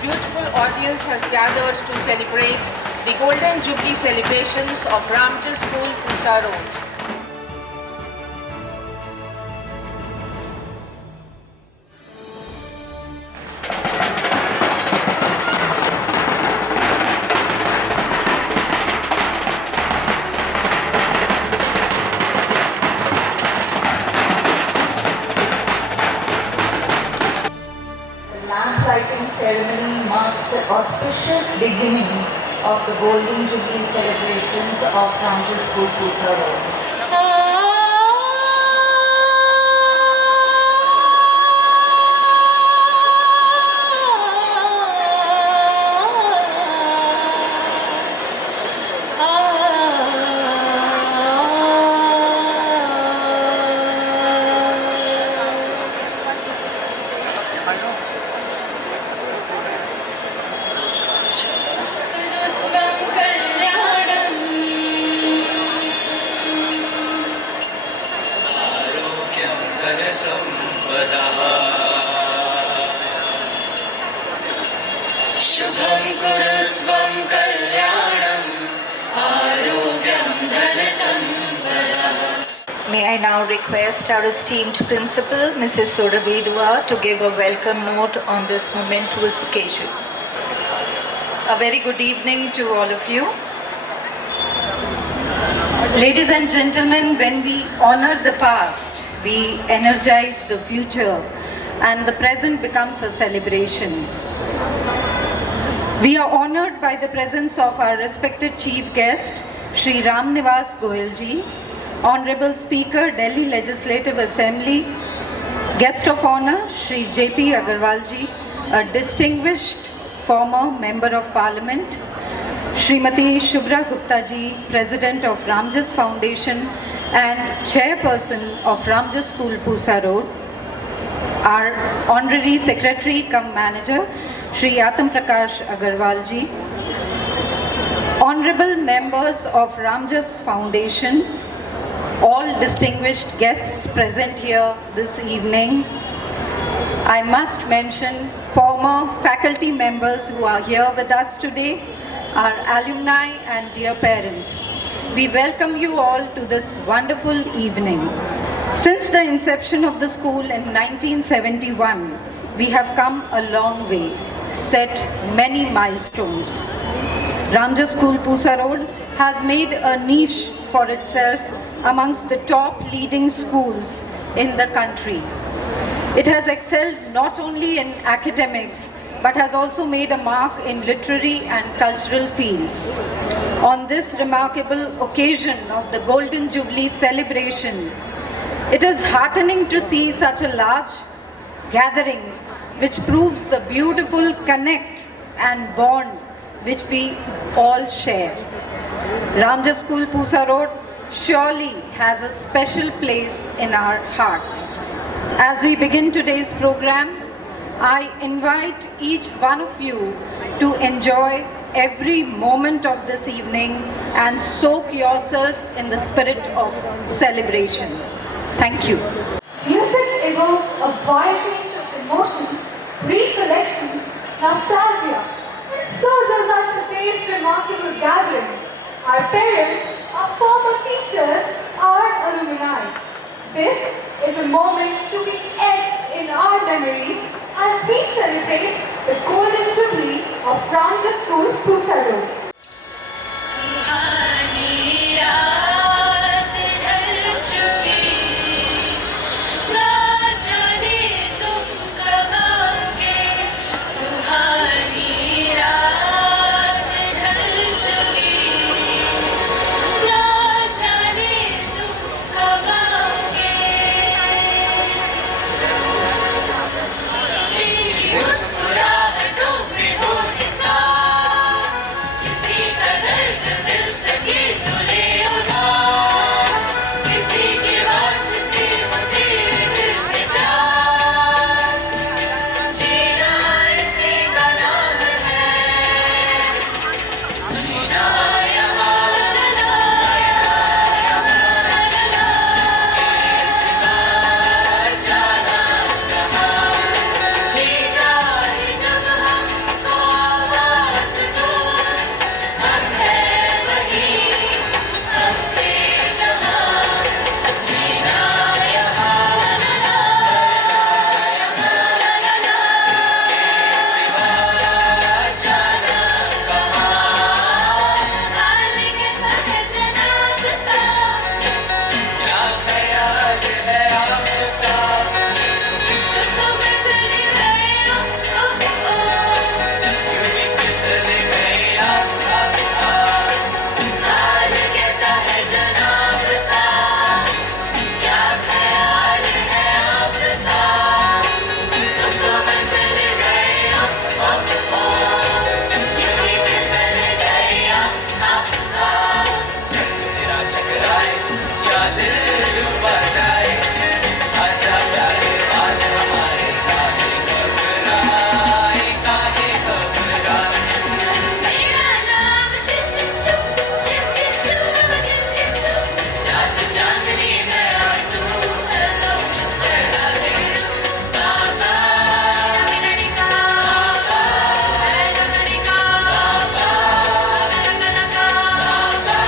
beautiful audience has gathered to celebrate the Golden Jubilee celebrations of Ramjas School, Pusa Road. Lighting ceremony marks the auspicious beginning of the Golden Jubilee celebrations of Ramjas School, Pusa Road. May I now request our esteemed principal, Mrs. Surabhi Dua, to give a welcome note on this momentous occasion. A very good evening to all of you. Ladies and gentlemen, when we honor the past, we energize the future and the present becomes a celebration. We are honored by the presence of our respected chief guest, Shri Ram Nivas Goyal ji, Honorable Speaker, Delhi Legislative Assembly, Guest of Honor, Shri J.P. Agarwal ji, a distinguished former Member of Parliament, Srimati Shubhra Gupta ji, President of Ramjas Foundation and Chairperson of Ramjas School, Pusa Road, our Honorary Secretary cum Manager, Shri Atam Prakash Agarwal ji, Honorable Members of Ramjas Foundation, all distinguished guests present here this evening. I must mention former faculty members who are here with us today, our alumni and dear parents. We welcome you all to this wonderful evening. Since the inception of the school in 1971, we have come a long way, set many milestones. Ramjas School, Pusa Road has made a niche for itself amongst the top leading schools in the country. It has excelled not only in academics, but has also made a mark in literary and cultural fields. On this remarkable occasion of the Golden Jubilee celebration, it is heartening to see such a large gathering which proves the beautiful connect and bond which we all share. Ramjas School, Pusa Road surely has a special place in our hearts. As we begin today's program, I invite each one of you to enjoy every moment of this evening and soak yourself in the spirit of celebration. Thank you. Music evokes a wide range of emotions, recollections, nostalgia, and so does our today's remarkable gathering. Our parents, our former teachers, our alumni. This is a moment to be etched in our memories as we celebrate the Golden Jubilee of Ramjas School, Pusa Road. मेरा नाम चिंचिंचू चिंचिंचू बाबा चिंचिंचू रात चांदनी में आ तू hello mister darling Baba America Baba America Baba America Baba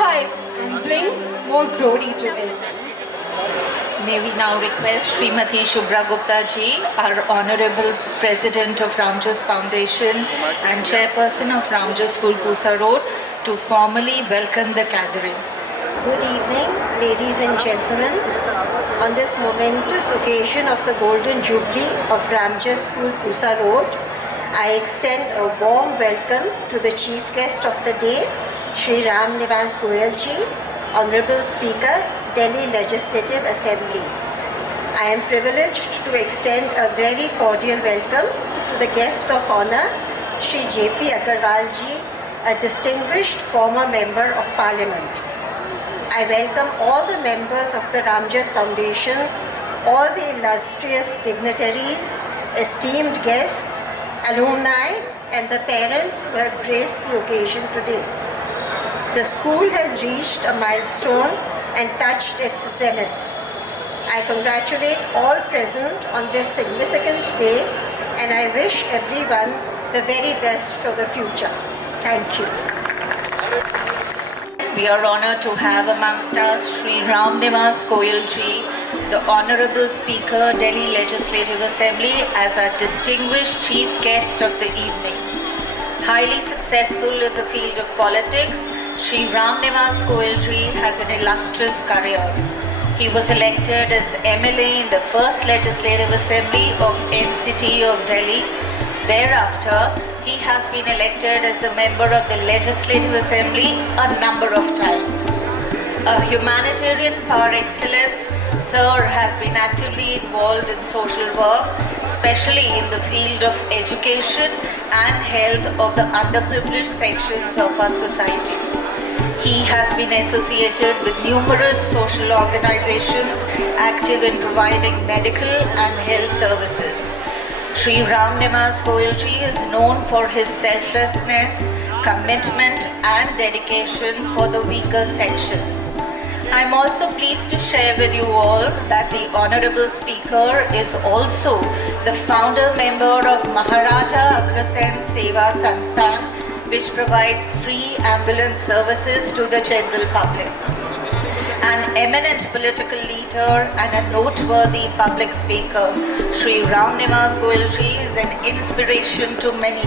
high and bring more glory to it. May we now request Srimati Shubhra Gupta ji, our Honorable President of Ramjas Foundation and Chairperson of Ramjas School, Pusa Road, to formally welcome the gathering. Good evening, ladies and gentlemen. On this momentous occasion of the Golden Jubilee of Ramjas School, Pusa Road, I extend a warm welcome to the Chief Guest of the day, Shri Ram Nivas Goyal ji, Honorable Speaker, Delhi Legislative Assembly. I am privileged to extend a very cordial welcome to the guest of honor, Shri J.P. Agarwal ji, a distinguished former Member of Parliament. I welcome all the members of the Ramjas Foundation, all the illustrious dignitaries, esteemed guests, alumni, and the parents who have graced the occasion today. The school has reached a milestone and touched its zenith. I congratulate all present on this significant day, and I wish everyone the very best for the future. Thank you. We are honored to have amongst us Shri Ram Nivas Goyal ji, the Honorable Speaker, Delhi Legislative Assembly, as our distinguished chief guest of the evening. Highly successful in the field of politics, Shri Ram Nivas Goyal ji has an illustrious career. He was elected as MLA in the first Legislative Assembly of NCT of Delhi. Thereafter, he has been elected as the member of the Legislative Assembly a number of times. A humanitarian par excellence, Sir has been actively involved in social work, especially in the field of education and health of the underprivileged sections of our society. He has been associated with numerous social organizations active in providing medical and health services. Shri Ram Nivas Goyal ji is known for his selflessness, commitment and dedication for the weaker section. I am also pleased to share with you all that the Honorable Speaker is also the founder member of Maharaja Agrasen Seva Sansthan, which provides free ambulance services to the general public. An eminent political leader and a noteworthy public speaker, Shri Ram Nivas Goyal ji is an inspiration to many.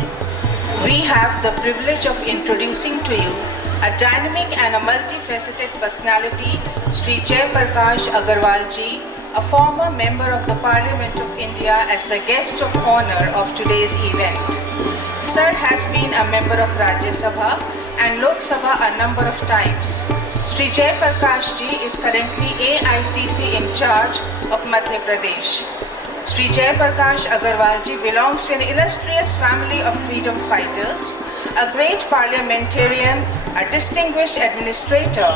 We have the privilege of introducing to you a dynamic and a multifaceted personality, Shri Jai Prakash Agarwal ji, a former member of the Parliament of India, as the guest of honor of today's event. Sir has been a member of Rajya Sabha and Lok Sabha a number of times. Shri Jai Prakash ji is currently AICC in charge of Madhya Pradesh. Shri Jai Prakash Agarwal ji belongs to an illustrious family of freedom fighters, a great parliamentarian, a distinguished administrator,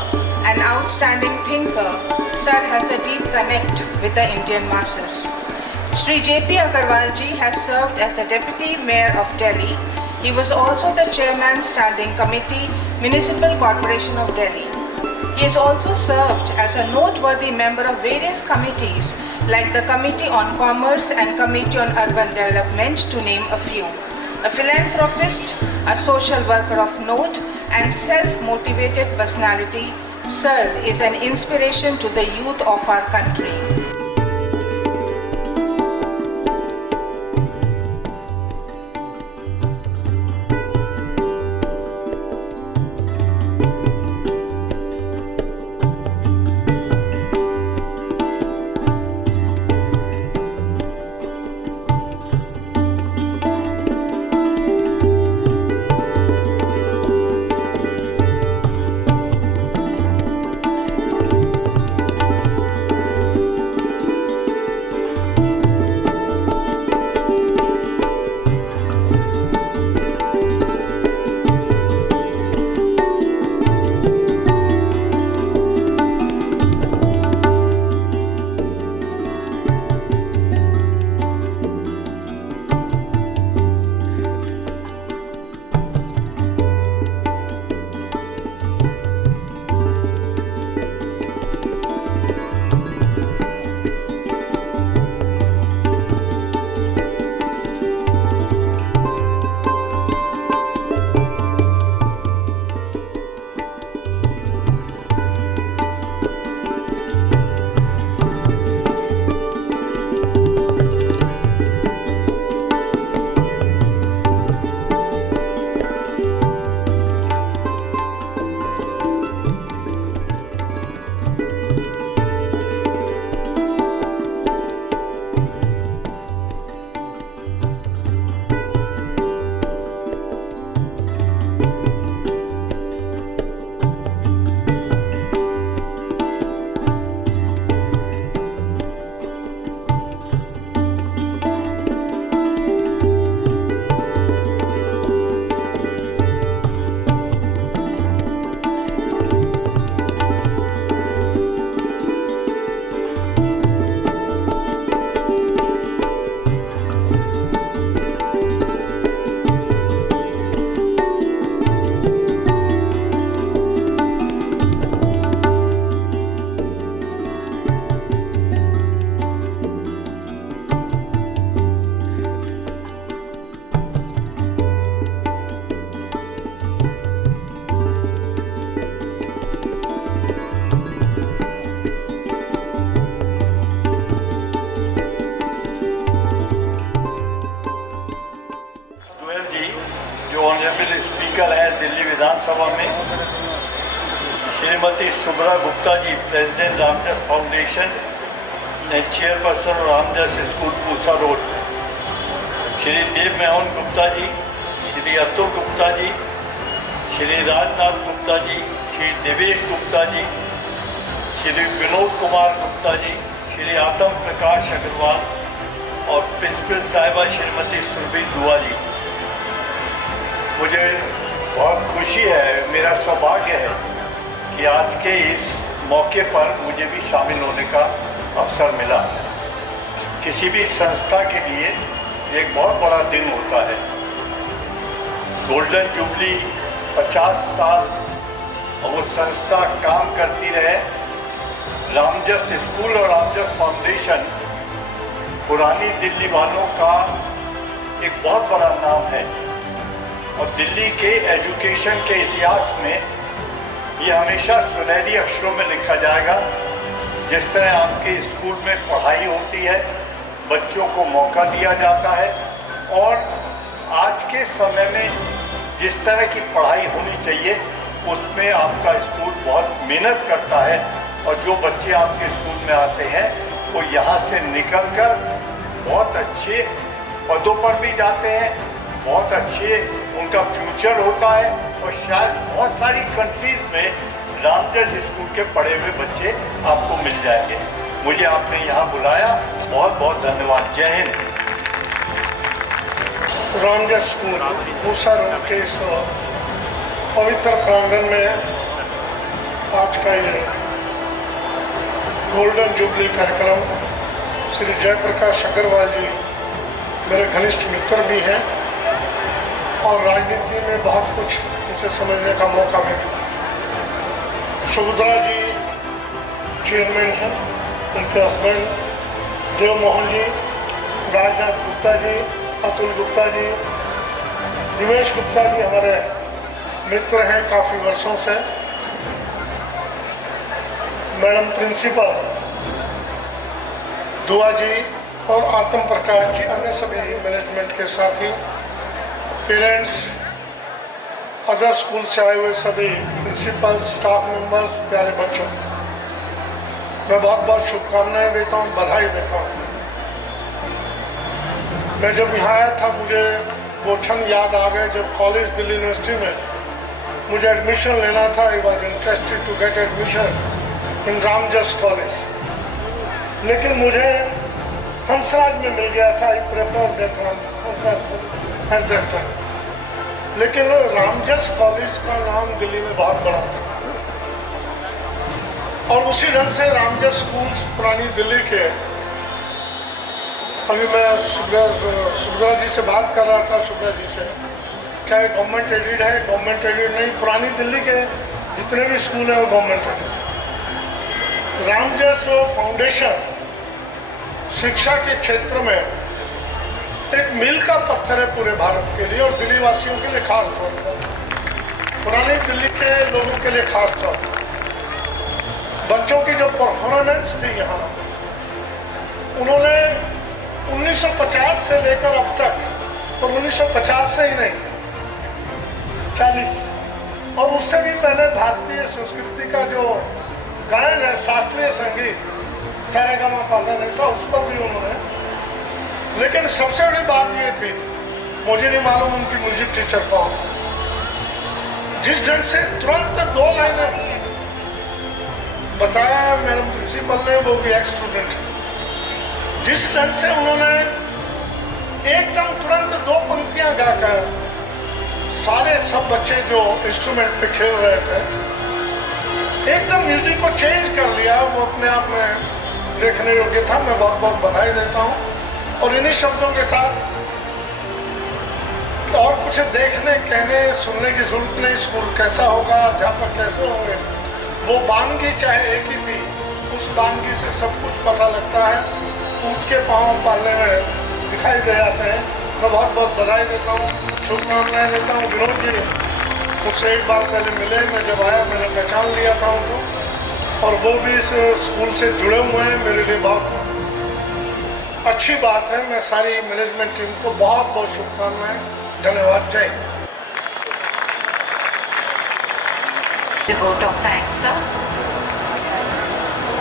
an outstanding thinker. Sir has a deep connect with the Indian masses. Shri J.P. Agarwal ji has served as the Deputy Mayor of Delhi. He was also the Chairman Standing Committee, Municipal Corporation of Delhi. He has also served as a noteworthy member of various committees like the Committee on Commerce and Committee on Urban Development, to name a few. A philanthropist, a social worker of note, and self-motivated personality, Sir is an inspiration to the youth of our country. Speaker हैं दिल्ली विधानसभा में, Shrimati Shubhra Gupta ji president Ramjas foundation and chairperson Ramjas school Pusa road, Shri Dev Mohan Gupta ji, Shri Atul Gupta ji, Shri Rajnath Gupta ji, Shri Devesh Gupta ji, Shri Vinod Kumar Gupta ji, Shri Atma Prakash Agarwal और principal साहिबा श्रीमती सुरभि दुआ जी। मुझे बहुत खुशी है, मेरा सौभाग्य है कि आज के इस मौके पर मुझे भी शामिल होने का अवसर मिला। किसी भी संस्था के लिए एक बहुत बड़ा दिन होता है। गोल्डन जुबली 50 साल और वो संस्था काम करती रहे। रामजस स्कूल और रामजस फाउंडेशन पुरानी दिल्ली वालों का एक बहुत बड़ा नाम है और दिल्ली के एजुकेशन के इतिहास में ये हमेशा सुनहरी अक्षरों में लिखा जाएगा। जिस तरह आपके स्कूल में पढ़ाई होती है, बच्चों को मौका दिया जाता है और आज के समय में जिस तरह की पढ़ाई होनी चाहिए उसमें आपका स्कूल बहुत मेहनत करता है और जो बच्चे आपके स्कूल में आते हैं वो यहाँ से निकलकर बहुत अच्छे पदों पर भी जाते हैं, बहुत अच्छे उनका फ्यूचर होता है और शायद बहुत सारी कंट्रीज़ में रामजस स्कूल के पढ़े हुए बच्चे आपको मिल जाएंगे। मुझे आपने यहाँ बुलाया, बहुत बहुत धन्यवाद। जय हिंद। रामजस स्कूल पूसा रोड के इस पवित्र प्रांगण में आज का ये गोल्डन जुबली कार्यक्रम श्री जयप्रकाश अग्रवाल जी मेरे घनिष्ठ मित्र भी हैं और राजनीति में बहुत कुछ इनसे समझने का मौका भी मिला। सुभद्रा जी चेयरमैन हैं, उनके हस्बैंड देव मोहन जी, राजनाथ गुप्ता जी, अतुल गुप्ता जी, दिवेश गुप्ता जी हमारे मित्र हैं काफ़ी वर्षों से। मैडम प्रिंसिपल दुआ जी और आत्म प्रकाश जी, अन्य सभी मैनेजमेंट के साथी, पेरेंट्स, अदर स्कूल से आए हुए सभी प्रिंसिपल, स्टाफ मेंबर्स, प्यारे बच्चों, मैं बहुत बहुत शुभकामनाएं देता हूँ, बधाई देता हूँ। मैं जब यहाँ आया था मुझे वो क्षण याद आ गए जब कॉलेज दिल्ली यूनिवर्सिटी में मुझे एडमिशन लेना था। I was interested to get admission in Ramjas college, लेकिन मुझे हंसराज में मिल गया था। I prefer at that time, लेकिन रामजस कॉलेज का नाम दिल्ली में बहुत बड़ा था और उसी ढंग से रामजस स्कूल्स पुरानी दिल्ली के, अभी मैं सुभद्रा जी से बात कर रहा था, सुभद्रा जी से, चाहे गवर्नमेंट एडेड है, गवर्नमेंट एडेड नहीं, पुरानी दिल्ली के जितने भी स्कूल हैं वो गवर्नमेंट एडेड। रामजस फाउंडेशन शिक्षा के क्षेत्र में एक मील का पत्थर है पूरे भारत के लिए और दिल्ली वासियों के लिए खास तौर पर, पुरानी दिल्ली के लोगों के लिए खास तौर पर। बच्चों की जो परफॉर्मेंस थी यहाँ, उन्होंने 1950 से लेकर अब तक, और 1950 से ही नहीं 40 और उससे भी पहले भारतीय संस्कृति का जो गायन है, शास्त्रीय संगीत, सारेगामा पाधा निसा, उस पर भी उन्होंने। लेकिन सबसे बड़ी बात ये थी, मुझे नहीं मालूम उनकी म्यूजिक टीचर कौन, जिस ढंग से तुरंत 2 लाइनें बताया मैडम प्रिंसिपल ने, वो भी एक्स स्टूडेंट, जिस ढंग से उन्होंने एकदम तुरंत 2 पंक्तियां गाकर सारे सब बच्चे जो इंस्ट्रूमेंट पे खेल रहे थे एकदम म्यूजिक को चेंज कर लिया, वो अपने आप में देखने योग्य था। मैं बहुत बहुत बधाई देता हूँ और इन्हीं शब्दों के साथ और कुछ देखने, कहने, सुनने की जरूरत नहीं। स्कूल कैसा होगा, अध्यापक कैसे होंगे, वो वानगी चाहे एक ही थी, उस वानगी से सब कुछ पता लगता है, कूद के पाँव पालने में दिखाई दे जाते हैं। मैं बहुत बहुत बधाई देता हूँ, शुभकामनाएं देता हूँ। विनोद जी मुझसे एक बार पहले मिले, मैं जब आया मैंने पहचान लिया था उनको और वो भी इस स्कूल से जुड़े हुए हैं, मेरे लिए बहुत अच्छी बात है। मैं सारी मैनेजमेंट टीम को बहुत बहुत शुभकामनाएं, धन्यवाद, जय Hind. The vote of thanks, sir.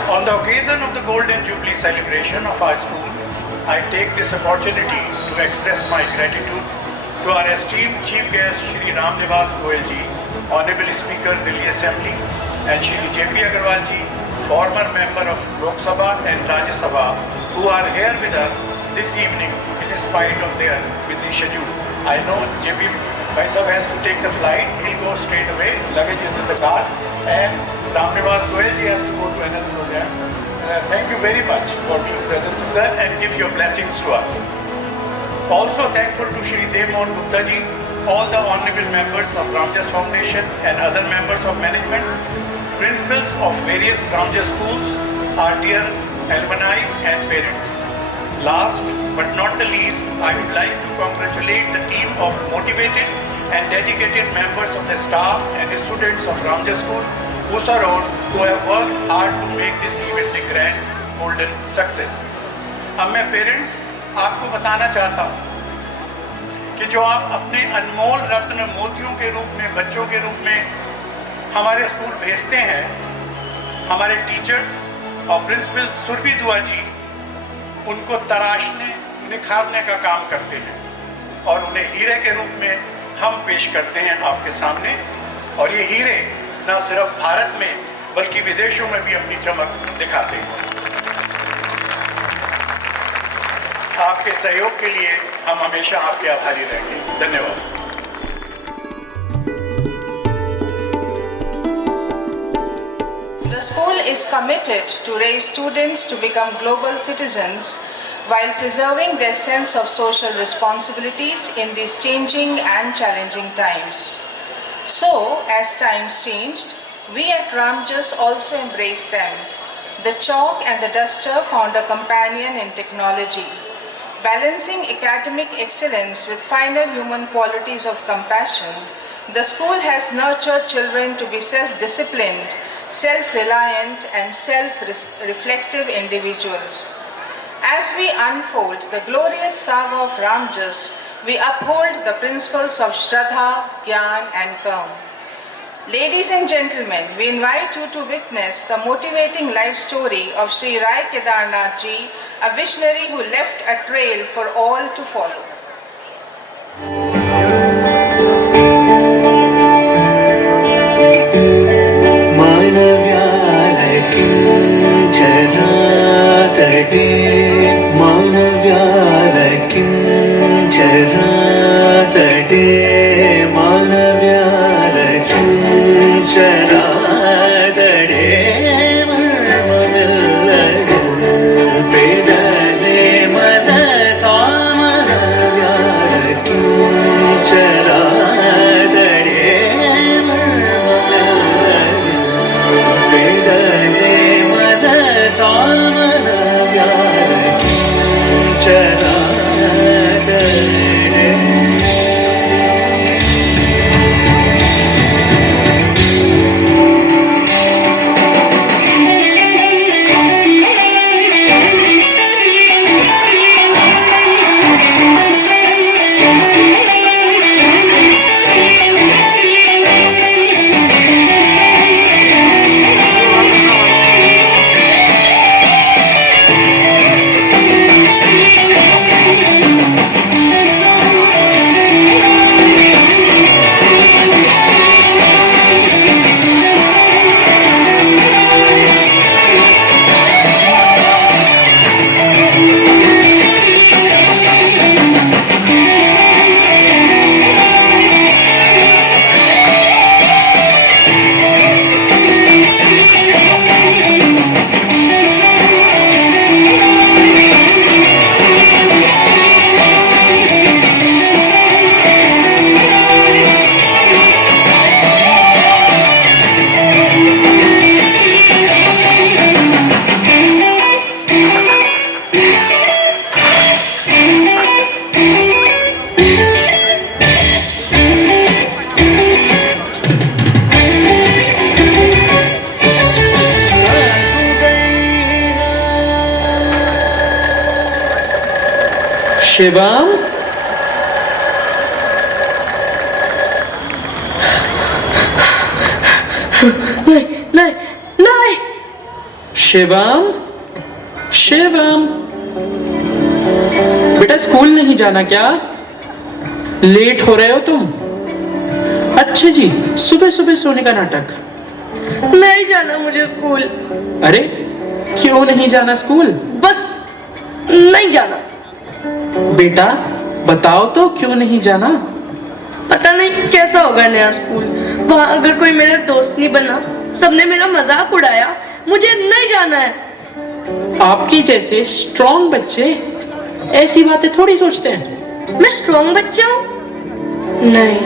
On the occasion of the Golden Jubilee celebration of our school, I take this opportunity to express my gratitude to our esteemed Chief Guest Shri Ram Nivas Goyal ji, Honorable Speaker Delhi Assembly, and Shri J.P. Agarwal ji, former member of Lok Sabha and Rajya Sabha, who are here with us this evening in spite of their busy schedule. I know J.P. Bhai Sahab has to take the flight. He'll go straight away. His luggage is in the car. And Ram Nivas Goyal ji has to go to another program. Thank you very much for being present with us and give your blessings to us. Also thankful to Shri Dev Mohan Gupta ji, all the honorable members of Ramjas Foundation and other members of management, principals of various Ramjas schools, our dear alumni and parents. Last but not the least, I would like to congratulate the team of motivated and dedicated members of the staff and the students of Ramjas School, Pusa Road, who have worked hard to make this event a grand golden success. अब मैं parents आपको बताना चाहता हूँ कि जो आप अपने अनमोल रत्न मोतियों के रूप में, बच्चों के रूप में हमारे स्कूल भेजते हैं, हमारे टीचर्स और प्रिंसिपल सुरभि दुआ जी उनको तराशने, निखारने का काम करते हैं और उन्हें हीरे के रूप में हम पेश करते हैं आपके सामने। और ये हीरे न सिर्फ भारत में बल्कि विदेशों में भी अपनी चमक दिखाते हैं। आपके सहयोग के लिए हम हमेशा आपके आभारी रहेंगे। धन्यवाद। The school is committed to raise students to become global citizens while preserving their sense of social responsibilities in these changing and challenging times. So, as times changed, we at Ramjas also embraced them. The chalk and the duster found a companion in technology. Balancing academic excellence with finer human qualities of compassion, the school has nurtured children to be self-disciplined, self-reliant and self-reflective individuals. As we unfold the glorious saga of Ramjas, we uphold the principles of Shraddha, Gyan and Karma. Ladies and gentlemen, we invite you to witness the motivating life story of Sri Rai Kedarnath Ji, a visionary who left a trail for all to follow. Shivam, Shivam, Shivam, बेटा school नहीं जाना क्या? Late हो रहे हो तुम? अच्छा जी, सुबह सुबह सोने का नाटक। नहीं जाना मुझे स्कूल। अरे क्यों नहीं जाना स्कूल? बस नहीं जाना। बेटा बताओ तो क्यों नहीं जाना? पता नहीं कैसा होगा नया स्कूल, वहाँ अगर कोई मेरा दोस्त नहीं बना, सबने मेरा मजाक उड़ाया, मुझे नहीं जाना है। आपकी जैसे स्ट्रॉन्ग बच्चे ऐसी बातें थोड़ी सोचते हैं। मैं स्ट्रॉन्ग बच्चा हूँ? नहीं,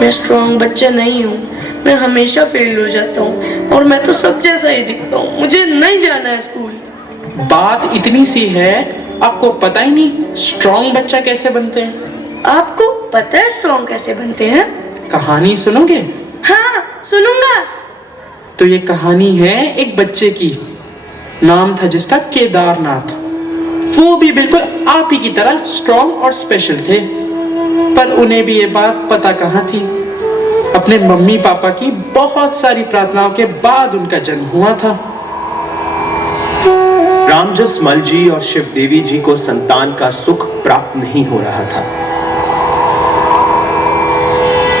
मैं स्ट्रॉन्ग बच्चा नहीं हूँ। मैं हमेशा फेल हो जाता हूँ और मैं तो सब जैसा ही दिखता हूँ। मुझे नहीं जाना है स्कूल। बात इतनी सी है, आपको पता ही नहीं स्ट्रॉन्ग बच्चा कैसे बनते हैं? आपको पता है स्ट्रॉन्ग कैसे बनते हैं? कहानी सुनोगे? हाँ सुनूंगा। तो ये कहानी है एक बच्चे की, नाम था जिसका केदारनाथ। वो भी बिल्कुल आप ही की तरह स्ट्रॉन्ग और स्पेशल थे, पर उन्हें भी ये बात पता कहाँ थी। अपने मम्मी पापा की बहुत सारी प्रार्थनाओं के बाद उनका जन्म हुआ था। रामजस मल जी और शिव देवी जी को संतान का सुख प्राप्त नहीं हो रहा था।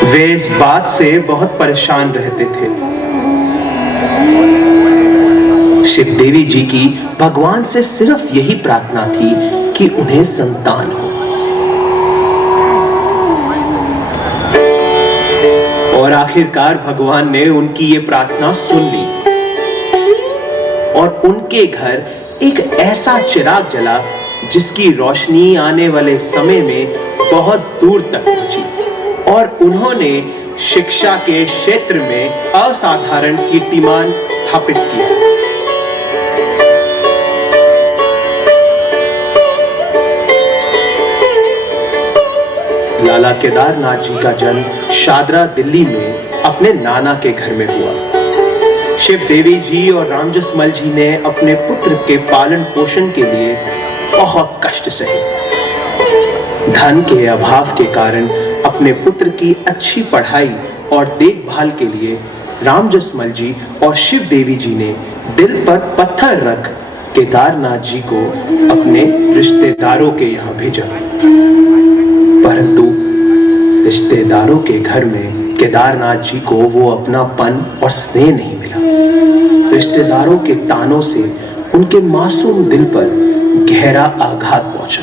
वे इस बात से बहुत परेशान रहते थे। शिव देवी जी की भगवान से सिर्फ यही प्रार्थना थी कि उन्हें संतान हो, और आखिरकार भगवान ने उनकी ये प्रार्थना सुन ली और उनके घर एक ऐसा चिराग जला जिसकी रोशनी आने वाले समय में बहुत दूर तक पहुंची, और उन्होंने शिक्षा के क्षेत्र में असाधारण कीर्तिमान स्थापित किया। लाला केदारनाथ जी का जन्म शादरा दिल्ली में अपने नाना के घर में हुआ। शिव देवी जी और रामजस मल जी ने अपने पुत्र के पालन पोषण के लिए बहुत कष्ट सहे। धन के अभाव के कारण अपने पुत्र की अच्छी पढ़ाई और देखभाल के लिए रामजस मल जी और शिव देवी जी ने दिल पर पत्थर रख केदारनाथ जी को अपने रिश्तेदारों के यहाँ भेजा, परंतु रिश्तेदारों के घर में केदारनाथ जी को वो अपनापन और स्नेह नहीं मिला। रिश्तेदारों के तानों से उनके मासूम दिल पर गहरा आघात पहुंचा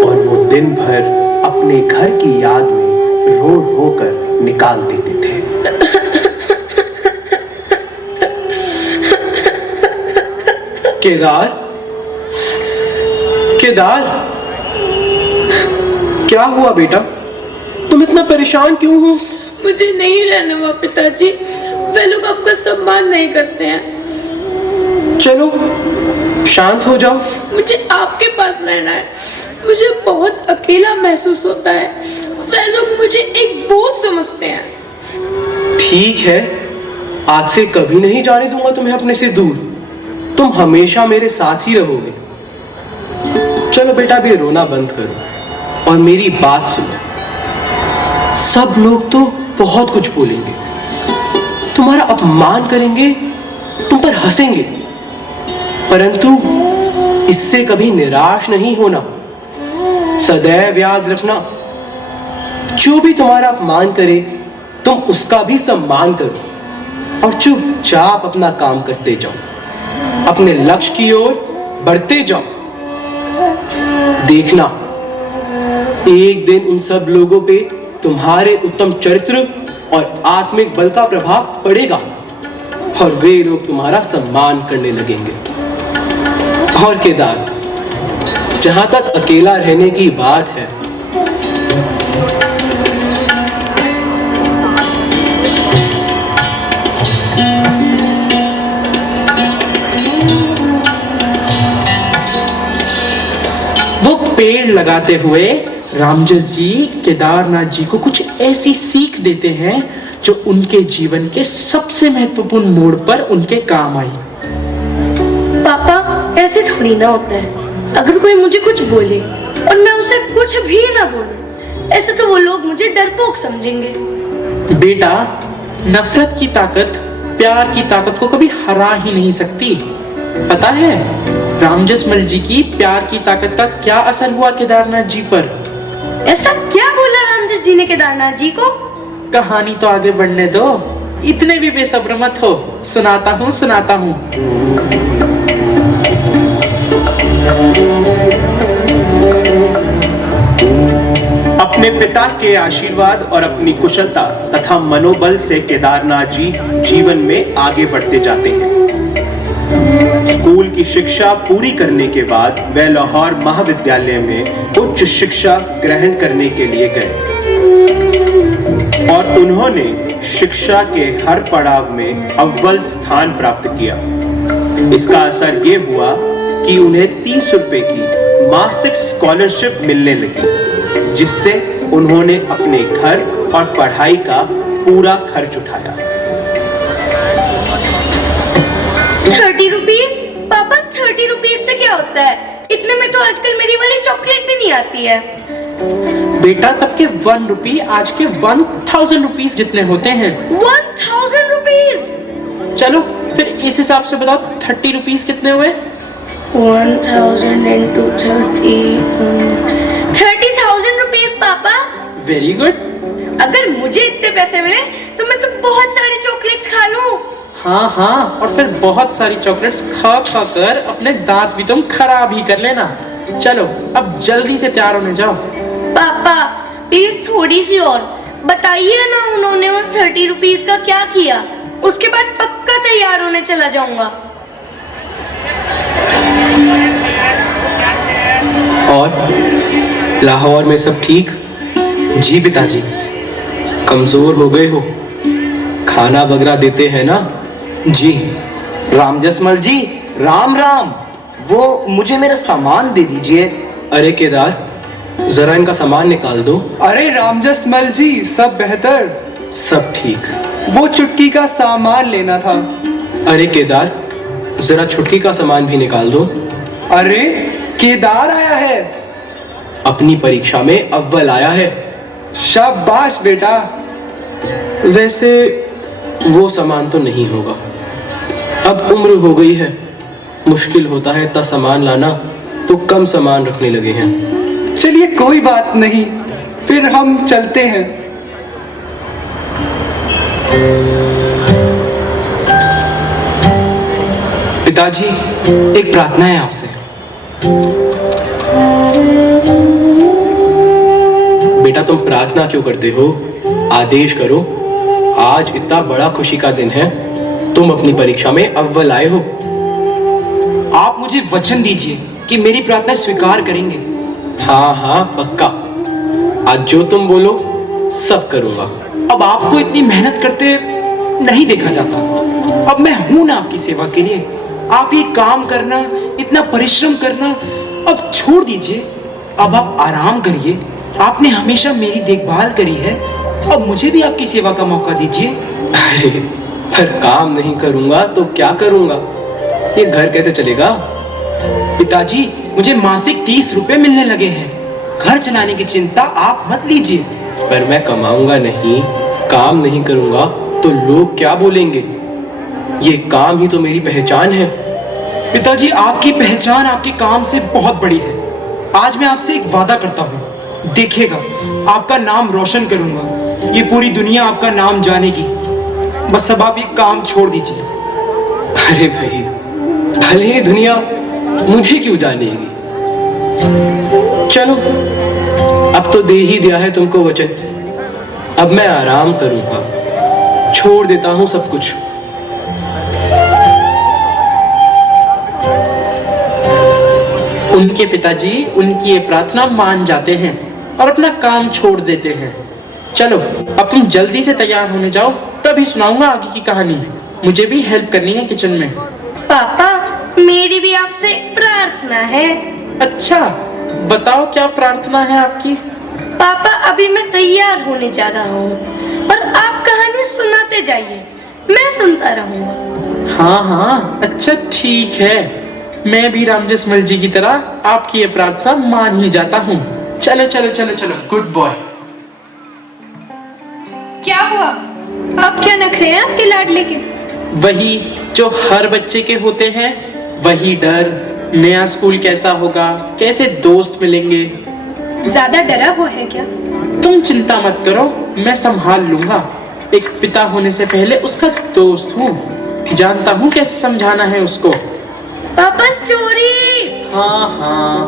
और वो दिन भर अपने घर की याद में रो रो कर निकाल देते थे। केदार, केदार, क्या हुआ बेटा? तुम इतना परेशान क्यों हो? मुझे नहीं रहना हुआ पिताजी, वे लोग आपका सम्मान नहीं करते हैं। चलो शांत हो जाओ। मुझे आपके पास रहना है। मुझे बहुत अकेला महसूस होता है। वे लोग मुझे एक बोझ समझते हैं। ठीक है, आज से कभी नहीं जाने दूंगा तुम्हें अपने से दूर। तुम हमेशा मेरे साथ ही रहोगे। चलो बेटा, भी रोना बंद करो और मेरी बात सुनो। सब लोग तो बहुत कुछ बोलेंगे, तुम्हारा अपमान करेंगे, तुम पर हंसेंगे, परंतु इससे कभी निराश नहीं होना। सदैव याद रखना, जो भी तुम्हारा अपमान करे तुम उसका भी सम्मान करो और चुपचाप अपना काम करते जाओ, अपने लक्ष्य की ओर बढ़ते जाओ। देखना, एक दिन उन सब लोगों पे तुम्हारे उत्तम चरित्र और आत्मिक बल का प्रभाव पड़ेगा और वे लोग तुम्हारा सम्मान करने लगेंगे। और केदार, जहां तक अकेला रहने की बात है, वो पेड़ लगाते हुए रामजस जी केदारनाथ जी को कुछ ऐसी सीख देते हैं जो उनके जीवन के सबसे महत्वपूर्ण मोड़ पर उनके काम आई। पापा, ऐसे थोड़ी ना होता है। अगर कोई मुझे कुछ बोले और मैं उसे कुछ भी ना बोलूं, ऐसे तो वो लोग मुझे डरपोक समझेंगे। बेटा, नफरत की ताकत प्यार की ताकत को कभी हरा ही नहीं सकती। पता है रामजसमल जी की प्यार की ताकत का क्या असर हुआ केदारनाथ जी पर? ऐसा क्या बोला रामजस जी ने केदारनाथ जी को? कहानी तो आगे बढ़ने दो, इतने भी बेसब्र मत हो। सुनाता हूँ। अपने पिता के आशीर्वाद और अपनी कुशलता तथा मनोबल से केदारनाथ जी जीवन में आगे बढ़ते जाते हैं। स्कूल की शिक्षा पूरी करने के बाद वे लाहौर महाविद्यालय में उच्च शिक्षा ग्रहण करने के लिए गए और उन्होंने शिक्षा के हर पड़ाव में अव्वल स्थान प्राप्त किया। इसका असर ये हुआ कि उन्हें 30 रुपए की मासिक स्कॉलरशिप मिलने लगी, जिससे उन्होंने अपने घर और पढ़ाई का पूरा खर्च उठाया। 30 रुपीज? पापा 30 रुपीज से क्या होता है? इतने में तो आजकल मेरी वाली चॉकलेट भी नहीं आती है। बेटा तब के 1 रुपी आज के 1000 रुपीज जितने होते हैं। 1000 रुपीज? चलो फिर इस हिसाब से बताओ 30 रुपीज कितने हुए? 1000 into 30 30,000 रुपीज पापा। Very good. अगर मुझे इतने पैसे मिले तो मैं तो बहुत सारी चॉकलेट्स खा लूं। हाँ, और फिर बहुत सारी चॉकलेट्स खा कर अपने दांत भी तुम खराब ही कर लेना। चलो अब जल्दी से तैयार होने जाओ। पापा प्लीज थोड़ी सी और बताइए ना, उन्होंने उस 30 रुपीज का क्या किया? उसके बाद पक्का तैयार होने चला जाऊंगा। और लाहौर में सब ठीक? जी पिताजी। कमजोर हो गए हो? खाना वगैरह देते हैं ना? जी। रामजसमल जी, राम राम। वो मुझे मेरा सामान दे दीजिए। अरे केदार, जरा इनका सामान निकाल दो। अरे रामजसमल जी, सब बेहतर? सब ठीक। वो चुटकी का सामान लेना था। अरे केदार, जरा छुटकी का सामान भी निकाल दो। अरे केदार आया है। अपनी परीक्षा में अव्वल आया है। शाबाश बेटा। वैसे वो सामान तो नहीं होगा, अब उम्र हो गई है, मुश्किल होता है इतना सामान लाना, तो कम सामान रखने लगे हैं। चलिए कोई बात नहीं, फिर हम चलते हैं। पिताजी, एक प्रार्थना है आपसे। बेटा तुम प्रार्थना क्यों करते हो? आदेश करो। आज इतना बड़ा खुशी का दिन है, तुम अपनी परीक्षा में अव्वल आए हो। आप मुझे वचन दीजिए कि मेरी प्रार्थना स्वीकार करेंगे। हाँ पक्का। आज जो तुम बोलो सब करूंगा। अब आपको इतनी मेहनत करते नहीं देखा जाता। अब मैं हूं ना आपकी सेवा के लिए। आप ये काम करना, इतना परिश्रम करना अब छोड़ दीजिए। अब आप आराम करिए। आपने हमेशा मेरी देखभाल करी है, अब मुझे भी आपकी सेवा का मौका दीजिए। अरे पर काम नहीं करूंगा तो क्या करूंगा? ये घर कैसे चलेगा? पिताजी, मुझे मासिक 30 रुपए मिलने लगे हैं। घर चलाने की चिंता आप मत लीजिए। पर मैं कमाऊंगा नहीं, काम नहीं करूंगा तो लोग क्या बोलेंगे? ये काम ही तो मेरी पहचान है। पिताजी, आपकी पहचान आपके काम से बहुत बड़ी है। आज मैं आपसे एक वादा करता हूँ, देखिएगा आपका नाम रोशन करूंगा। ये पूरी दुनिया आपका नाम जानेगी। बस अब आप ये काम छोड़ दीजिए। अरे भाई, भले ही दुनिया मुझे क्यों जानेगी? चलो, अब तो दे ही दिया है तुमको वचन। अब मैं आराम करूंगा, छोड़ देता हूं सब कुछ। उनके पिताजी उनकी ये प्रार्थना मान जाते हैं और अपना काम छोड़ देते हैं। चलो अब तुम जल्दी से तैयार होने जाओ, तभी सुनाऊंगा आगे की कहानी। मुझे भी हेल्प करनी है किचन में। पापा, मेरी भी आपसे एक प्रार्थना है। अच्छा, बताओ क्या प्रार्थना है आपकी? पापा, अभी मैं तैयार होने जा रहा हूँ, पर आप कहानी सुनाते जाइए, मैं सुनता रहूंगा। हाँ, अच्छा ठीक है। मैं भी रामजसमल जी की तरह आपकी ये प्रार्थना मान ही जाता हूँ। चलो चलो चलो चलो, गुड बॉय। क्या हुआ? अब क्या नखरे हैं आपके लाडले के? वही जो हर बच्चे के होते हैं, वही डर, नया स्कूल कैसा होगा, कैसे दोस्त मिलेंगे। ज्यादा डरा हुआ है क्या? तुम चिंता मत करो, मैं संभाल लूंगा। एक पिता होने से पहले उसका दोस्त हूँ, जानता हूँ कैसे समझाना है उसको। पापा स्टोरी। हाँ हाँ,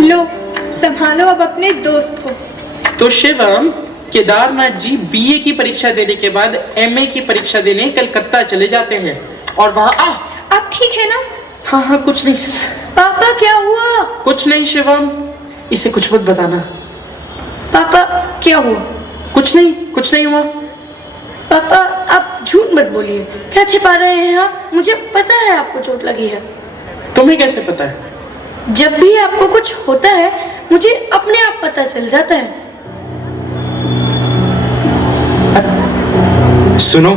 लो संभालो अब अपने दोस्त को। तो शिवम, केदारनाथ जी बीए की परीक्षा देने के बाद एमए की परीक्षा देने कलकत्ता चले जाते हैं और वहाँ आप ठीक है ना? हाँ हाँ, कुछ नहीं। पापा क्या हुआ? कुछ नहीं शिवम, इसे कुछ मत बताना। पापा क्या हुआ? कुछ नहीं हुआ। पापा आप झूठ मत बोलिए, क्या छिपा रहे हैं आप? मुझे पता है आपको चोट लगी है। तुम्हें कैसे पता है? जब भी आपको कुछ होता है मुझे अपने आप पता चल जाता है। सुनो,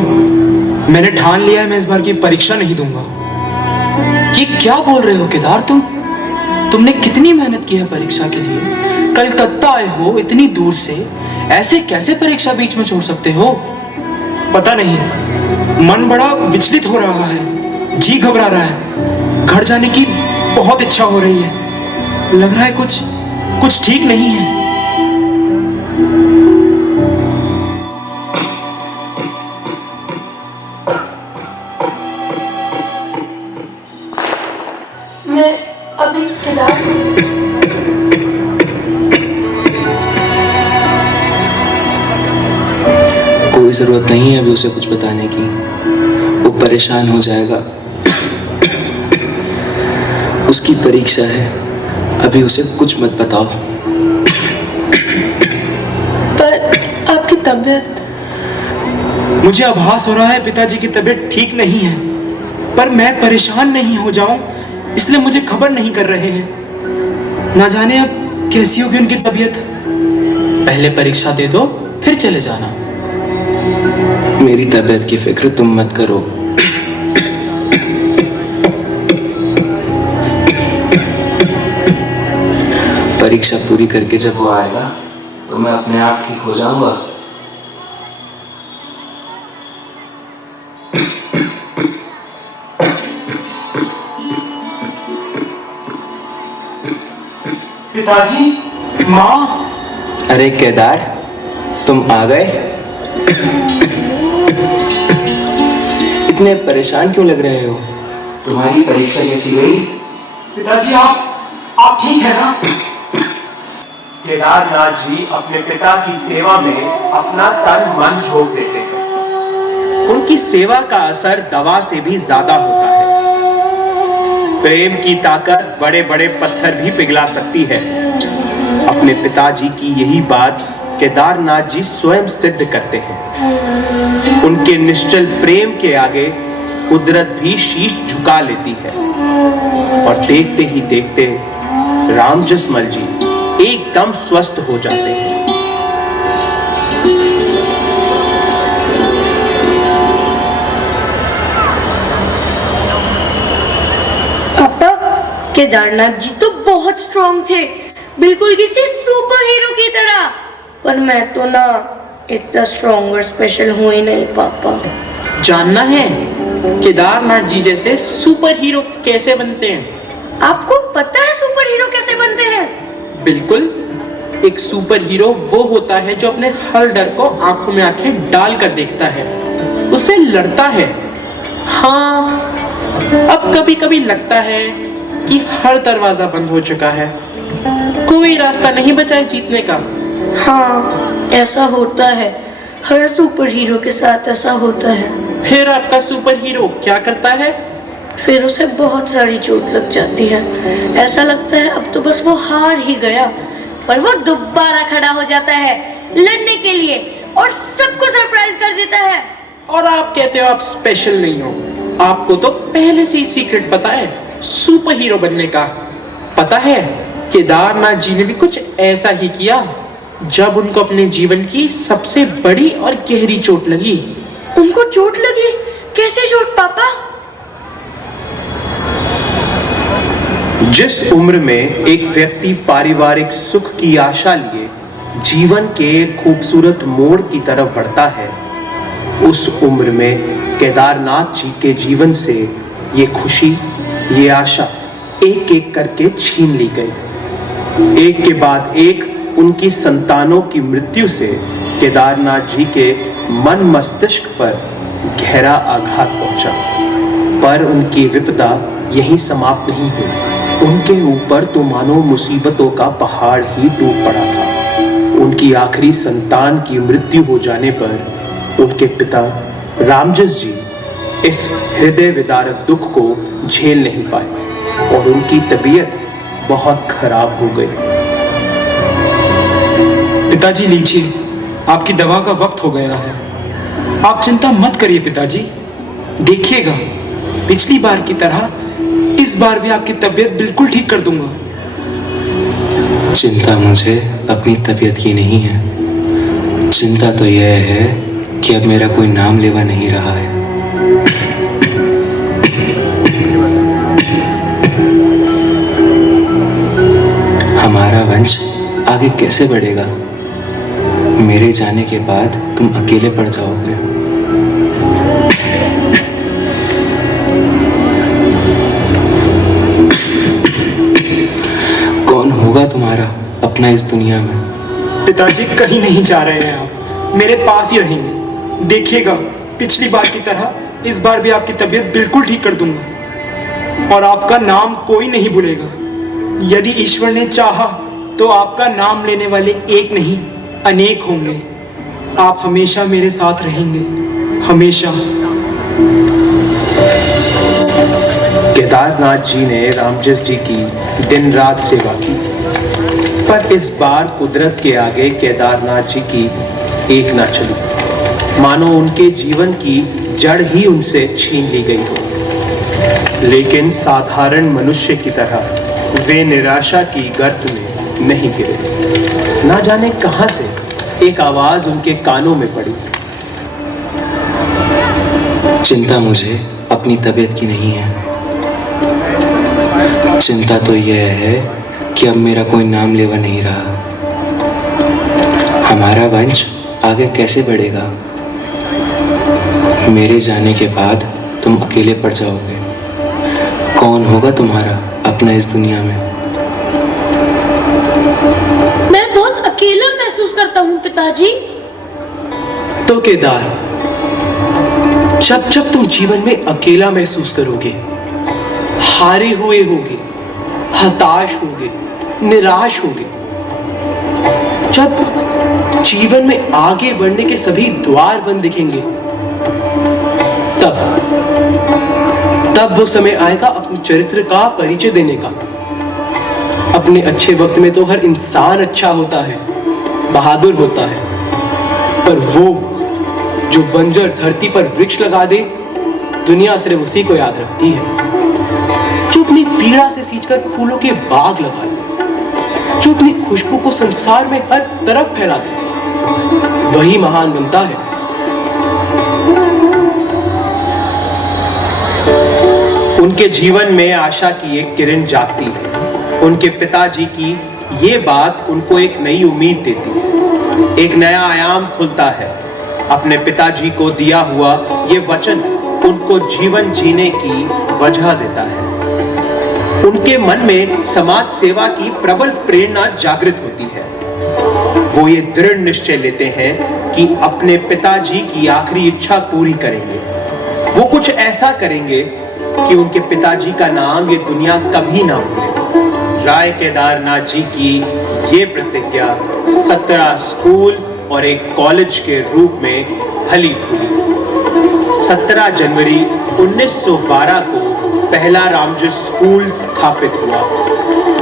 मैंने ठान लिया है मैं इस बार की परीक्षा नहीं दूंगा। ये क्या बोल रहे हो केदार? तुमने कितनी मेहनत की है परीक्षा के लिए, कलकत्ता आए हो इतनी दूर से, ऐसे कैसे परीक्षा बीच में छोड़ सकते हो? पता नहीं, मन बड़ा विचलित हो रहा है, जी घबरा रहा है, घर जाने की बहुत इच्छा हो रही है, लग रहा है कुछ ठीक नहीं है। मैं अभी केदार कोई जरूरत नहीं है अभी उसे कुछ बताने की, वो परेशान हो जाएगा। उसकी परीक्षा है, अभी उसे कुछ मत बताओ। पर आपकी तबीयत? मुझे आभास हो रहा है पिताजी की तबीयत ठीक नहीं है, पर मैं परेशान नहीं हो जाऊं इसलिए मुझे खबर नहीं कर रहे हैं। ना जाने अब कैसी होगी उनकी तबीयत। पहले परीक्षा दे दो फिर चले जाना। मेरी तबीयत की फिक्र तुम मत करो। परीक्षा पूरी करके जब वो आएगा तो मैं अपने आप ठीक हो जाऊंगा। पिताजी, माँ। अरे केदार, तुम आ गए? इतने परेशान क्यों लग रहे हो? तुम्हारी परीक्षा कैसी गई? पिताजी आप ठीक है ना? केदारनाथ जी अपने पिता की सेवा में अपना तन मन झोंक देते हैं। उनकी सेवा का असर दवा से भी ज्यादा होता है। प्रेम की ताकत बड़े बड़े पत्थर भी पिघला सकती है। अपने पिताजी की यही बात केदारनाथ जी स्वयं सिद्ध करते हैं। उनके निश्चल प्रेम के आगे कुदरत भी शीश झुका लेती है और देखते ही देखते रामजसमल जी एकदम स्वस्थ हो जाते हैं। पापा, केदारनाथ जी तो बहुत स्ट्रॉन्ग थे, बिल्कुल किसी सुपर हीरो की तरह। पर मैं तो ना इतना स्ट्रॉन्ग और स्पेशल हूँ ही नहीं पापा। जानना है केदारनाथ जी जैसे सुपर हीरो कैसे बनते हैं? आपको पता है सुपर हीरो कैसे बनते हैं? बिल्कुल, एक सुपर हीरो वो होता है जो अपने हर डर को आंखों में आंखें डालकर देखता है, उससे लड़ता है। हाँ, अब कभी कभी लगता है कि हर दरवाजा बंद हो चुका है, कोई रास्ता नहीं बचा है जीतने का। हाँ, ऐसा होता है, हर सुपर हीरो के साथ ऐसा होता है। फिर आपका सुपर हीरो क्या करता है? फिर उसे बहुत सारी चोट लग जाती है, ऐसा लगता है अब तो बस वो हार ही गया, पर वो दोबारा खड़ा हो जाता है लड़ने के लिए और सबको सरप्राइज कर देता है। और आप कहते हो आप स्पेशल नहीं हो? आपको तो पहले से ही सीक्रेट पता है सुपर हीरो बनने का। पता है केदारनाथ जी ने भी कुछ ऐसा ही किया जब उनको अपने जीवन की सबसे बड़ी और गहरी चोट लगी। उनको चोट लगी? कैसे चोट पापा? जिस उम्र में एक व्यक्ति पारिवारिक सुख की आशा लिए जीवन के एक खूबसूरत मोड़ की तरफ बढ़ता है, उस उम्र में केदारनाथ जी के जीवन से ये खुशी, ये आशा एक एक करके छीन ली गई। एक के बाद एक उनकी संतानों की मृत्यु से केदारनाथ जी के मन मस्तिष्क पर गहरा आघात पहुंचा। पर उनकी विपदा यहीं समाप्त नहीं हुई। उनके ऊपर तो मानो मुसीबतों का पहाड़ ही टूट पड़ा था। उनकी आखिरी संतान की मृत्यु हो जाने पर उनके पिता रामजस जी इस हृदय विदारक दुख को झेल नहीं पाए और उनकी तबीयत बहुत खराब हो गई। पिताजी लीजिए, आपकी दवा का वक्त हो गया है। आप चिंता मत करिए पिताजी। देखिएगा, पिछली बार की तरह इस बार भी आपकी तबीयत बिल्कुल ठीक कर दूंगा। चिंता मुझे अपनी तबीयत की नहीं है। चिंता तो यह है कि अब मेरा कोई नाम लेवा नहीं रहा है। हमारा वंश आगे कैसे बढ़ेगा? मेरे जाने के बाद तुम अकेले पड़ जाओगे। कौन होगा तुम्हारा अपना इस दुनिया में? पिताजी कहीं नहीं जा रहे हैं, आप मेरे पास ही रहेंगे। देखिएगा, पिछली बार की तरह इस बार भी आपकी तबीयत बिल्कुल ठीक कर दूंगा और आपका नाम कोई नहीं भूलेगा। यदि ईश्वर ने चाहा तो आपका नाम लेने वाले एक नहीं अनेक होंगे। आप हमेशा मेरे साथ रहेंगे, हमेशा। केदारनाथ जी ने रामजस जी की दिन रात सेवा की, पर इस बार कुदरत के आगे केदारनाथ जी की एक ना चली। मानो उनके जीवन की जड़ ही उनसे छीन ली गई हो। लेकिन साधारण मनुष्य की तरह वे निराशा की गर्त में नहीं गिरे। ना जाने कहां से एक आवाज उनके कानों में पड़ी। चिंता मुझे अपनी तबीयत की नहीं है। चिंता तो यह है कि अब मेरा कोई नाम लेवा नहीं रहा। हमारा वंश आगे कैसे बढ़ेगा? मेरे जाने के बाद तुम अकेले पड़ जाओगे। कौन होगा तुम्हारा अपना इस दुनिया में? मैं बहुत अकेला महसूस करता हूँ पिताजी। तो केदार, जब तुम जीवन में अकेला महसूस करोगे, हारे हुए होगे, हताश होगे, निराश होगे, जब जीवन में आगे बढ़ने के सभी द्वार बंद दिखेंगे, तब वो समय आएगा अपने चरित्र का परिचय देने का। अपने अच्छे वक्त में तो हर इंसान अच्छा होता है, बहादुर होता है, पर वो जो बंजर धरती पर वृक्ष लगा दे, दुनिया सिर्फ उसी को याद रखती है। जो अपनी पीड़ा से सींचकर फूलों के बाग लगा दे, जो अपनी खुशबू को संसार में हर तरफ फैला दे, वही महान बनता है। उनके जीवन में आशा की एक किरण जागती है। उनके पिताजी की ये बात उनको एक नई उम्मीद देती है। एक नया आयाम खुलता है। अपने पिताजी को दिया हुआ ये वचन उनको जीवन जीने की वजह देता है। उनके मन में समाज सेवा की प्रबल प्रेरणा जागृत होती है। वो ये दृढ़ निश्चय लेते हैं कि अपने पिताजी की आखिरी इच्छा पूरी करेंगे। वो कुछ ऐसा करेंगे कि उनके पिताजी का नाम ये दुनिया कभी ना भूले। राय केदारनाथ जी की ये प्रतिज्ञा 17 स्कूल और एक कॉलेज के रूप में फली फूली। 17 जनवरी 1912 को पहला रामजस स्कूल स्थापित हुआ।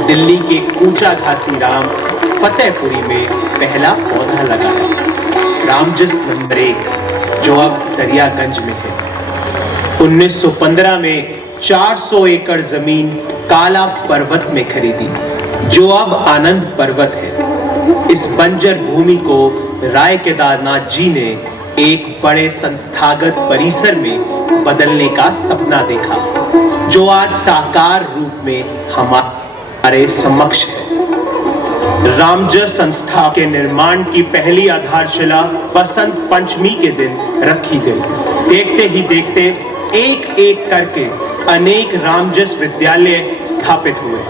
दिल्ली के कूचा घासीराम फतेहपुरी में पहला पौधा लगा है। रामजस नंबर 1, जो अब दरियागंज में है। 1915 में 400 एकड़ जमीन काला पर्वत में खरीदी, जो अब आनंद पर्वत है। इस बंजर भूमि को राय केदारनाथ जी ने एक बड़े संस्थागत परिसर में बदलने का सपना देखा, जो आज साकार रूप में हमारे समक्ष है। रामजस संस्था के निर्माण की पहली आधारशिला बसंत पंचमी के दिन रखी गई। देखते ही देखते एक एक करके अनेक रामजस विद्यालय स्थापित हुए।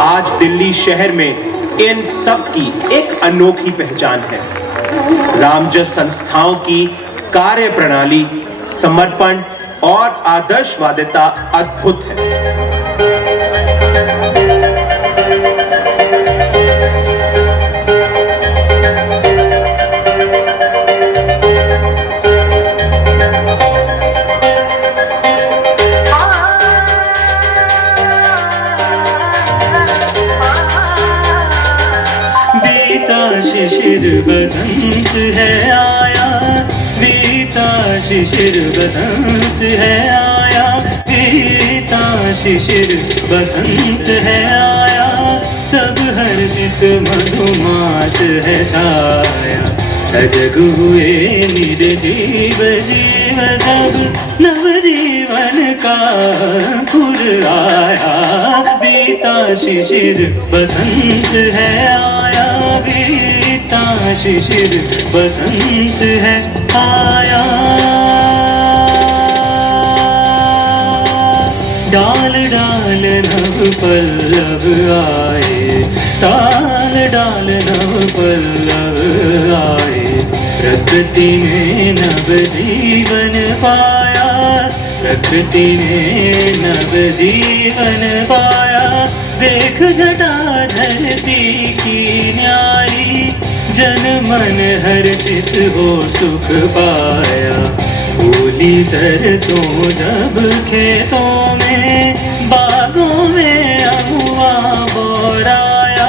आज दिल्ली शहर में इन सब की एक अनोखी पहचान है। रामजस संस्थाओं की कार्य प्रणाली, समर्पण और आदर्शवादिता अद्भुत है। शिशिर बसंत है आया, बीता शिशिर बसंत है आया, बीता शिशिर बसंत है आया, सब हर्षित मधुमास है छाया, सजग हुए निर्जीव जीव सब नवजीवन का खुर आया, बीता शिशिर बसंत है आया, बीता शिशिर बसंत है आया। डाल डाल नव पल्लव आए, डाल डाल नव पल्लव आए, प्रकृति ने नव जीवन पाया, प्रकृति ने नव जीवन पाया, देख जटा धरती की न्यारी, जन मन हर्षित हो सुख पाया, फूली सरसों जब खेतों में, बागों में अहुआ बोराया,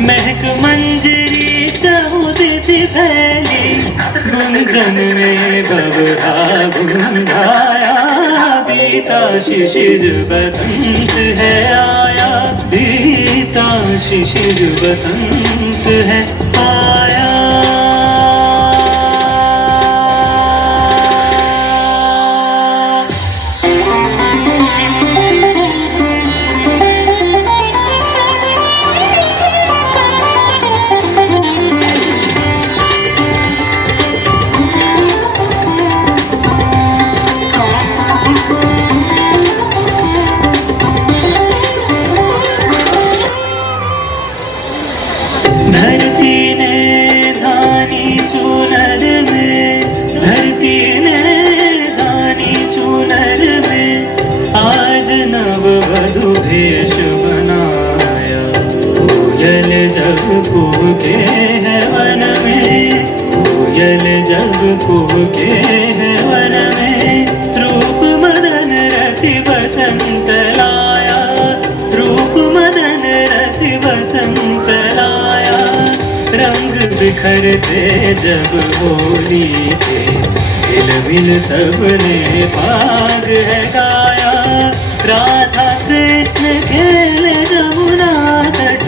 महक मंजरी चहुदिशि फैली, गुंजन में बबरा गुंजाया, बीता शिशिर बसंत है आया, बीता शिशिर बसंत है आया। धरती ने धानी चूनर में, धरती ने धानी चूनर में, आज नव वधु भेष बनाया, कोयल जब कूके है वन में, कोयल जब कूके है वन में, रूप मदन रति बसंत लाया, रूप मदन रति बसंत लाया, रंग बिखरते जब होली के, हिल मिल सबने पाग है गाया, राधा कृष्ण खेले जमुना तट,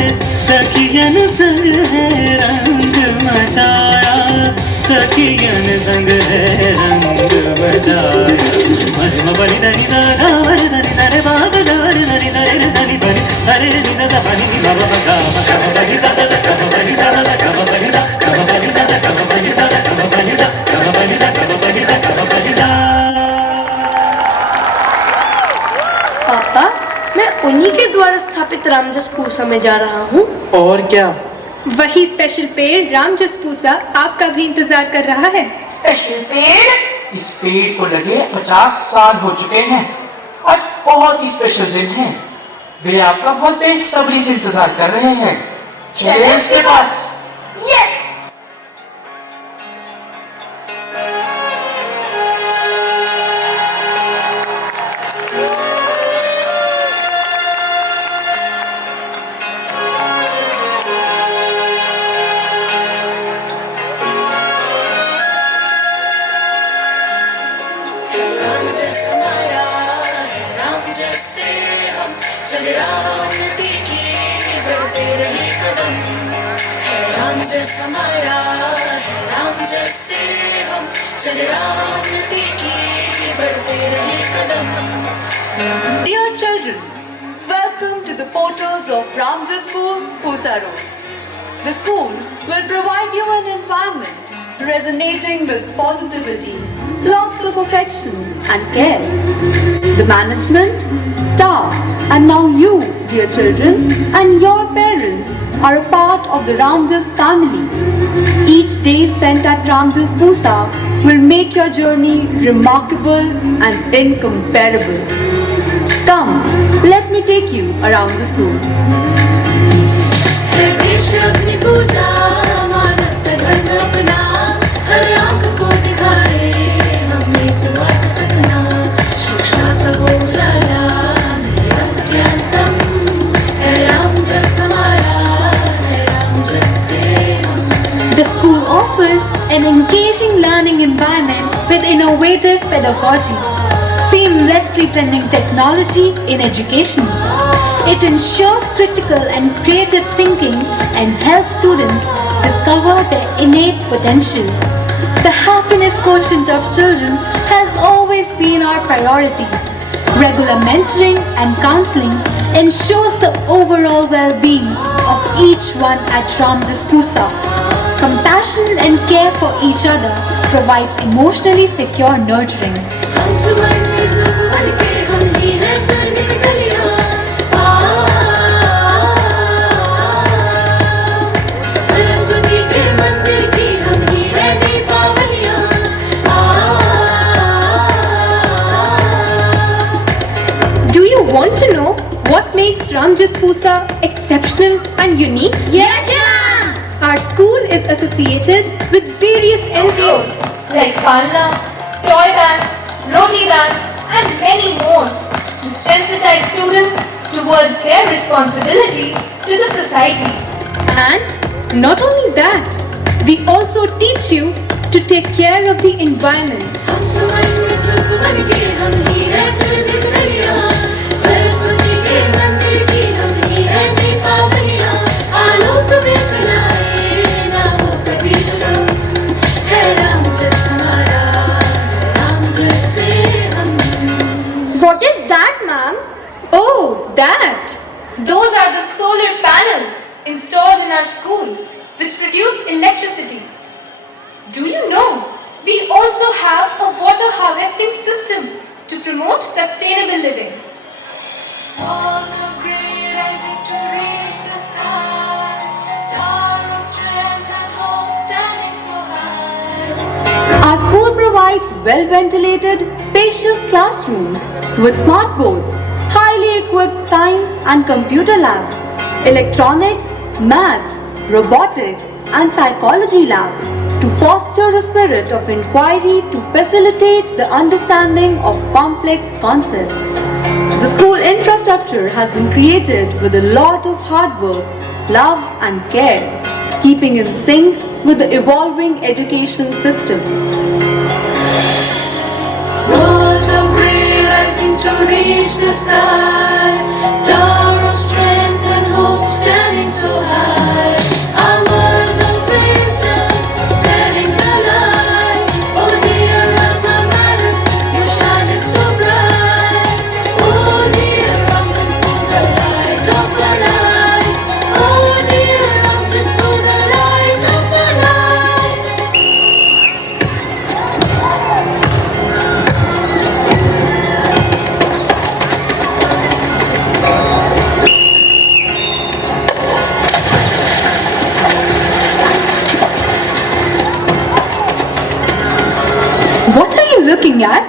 सखियन संग है रंग मचाया, सखियन संग है रंग मचाया, मर बलि धनि सा मर धनि सरे बाग धरि धनि सरे सनि बनि सरे नि सा बनि नि बाबा गा गा बनि सा सा गा बनि सा सा गा बनि सा गा बनि सा सा गा बनि सा सा गा बनि सा गा बनि सा गा बनि सा गा बनि सा। पापा, मैं उन्हीं के द्वारा स्थापित रामजस पूसा में जा रहा हूँ। और क्या? वही स्पेशल पेड़ रामजस पूसा आपका भी इंतजार कर रहा है। स्पेशल पेड़? इस पेड़ को लगे 50 साल हो चुके हैं। आज बहुत ही स्पेशल दिन है। वे आपका बहुत बेसब्री से इंतजार कर रहे हैं। चलें उसके पास। Yes. Dear children, welcome to the portals of Ramjas School, Pusa Road. The school will provide you an environment resonating with positivity, lots of affection and care. The management, staff, and now you, dear children, and your parents are a part of the Ramjas family. Each day spent at Ramjas Pusa will make your journey remarkable and incomparable. Come, let me take you around the school. देश अपनी पूजा मानव का धर्म अपना हर आंख को दिखाए हमें सुबह सपना शिक्षा का वो उजाला मेरे अज्ञानतम है रामजस हमारा है रामजस से हम। The school offers an engaging learning environment with innovative pedagogy, seamlessly blending technology in education. It ensures critical and creative thinking and helps students discover their innate potential. The happiness quotient of children has always been our priority. Regular mentoring and counseling ensures the overall well-being of each one at Ramjas Pusa. Compassion and care for each other provides emotionally secure nurturing. हम सुवर्ण सुख बनके हम ही हैं स्वर्ग की कलियां सरस्वती के मंदिर की हम ही हैं दीपावलियां Do you want to know what makes Ramjas Pusa exceptional and unique? Yes, ma'am! Our school is associated with various NGOs like Palna, Toy Bank, Roti Bank, and many more to sensitize students towards their responsibility to the society. And not only that, we also teach you to take care of the environment. हम सुवर्ण सुख बनके हम ही हैं स्वर्ग की कलियां सरस्वती के मंदिर की हम ही हैं दीपावलियां आलोक में फैलाए ना हो कभी जुल्म है रामजस हमारा है रामजस से हम। What is that, ma'am? Oh, that! Those are the solar panels installed in our school which produce electricity. Do you know, we also have a water harvesting system to promote sustainable living. Walls of grey rising to reach the sky, tower of strength and hope standing so high. Our school provides well-ventilated, spacious classrooms with smart boards, highly equipped science and computer labs, electronics, maths, robotics, and psychology labs to foster a spirit of inquiry to facilitate the understanding of complex concepts. The school infrastructure has been created with a lot of hard work, love, and care, keeping in sync with the evolving education system. Walls of grey rising to reach the sky, tower of strength and hope standing so high. A world of wisdom spreading the light. Oh dear alma mater, you shining so bright. Oh dear, I'm just for the light of our life. Oh dear, I'm just for the light of our life. What are you looking at?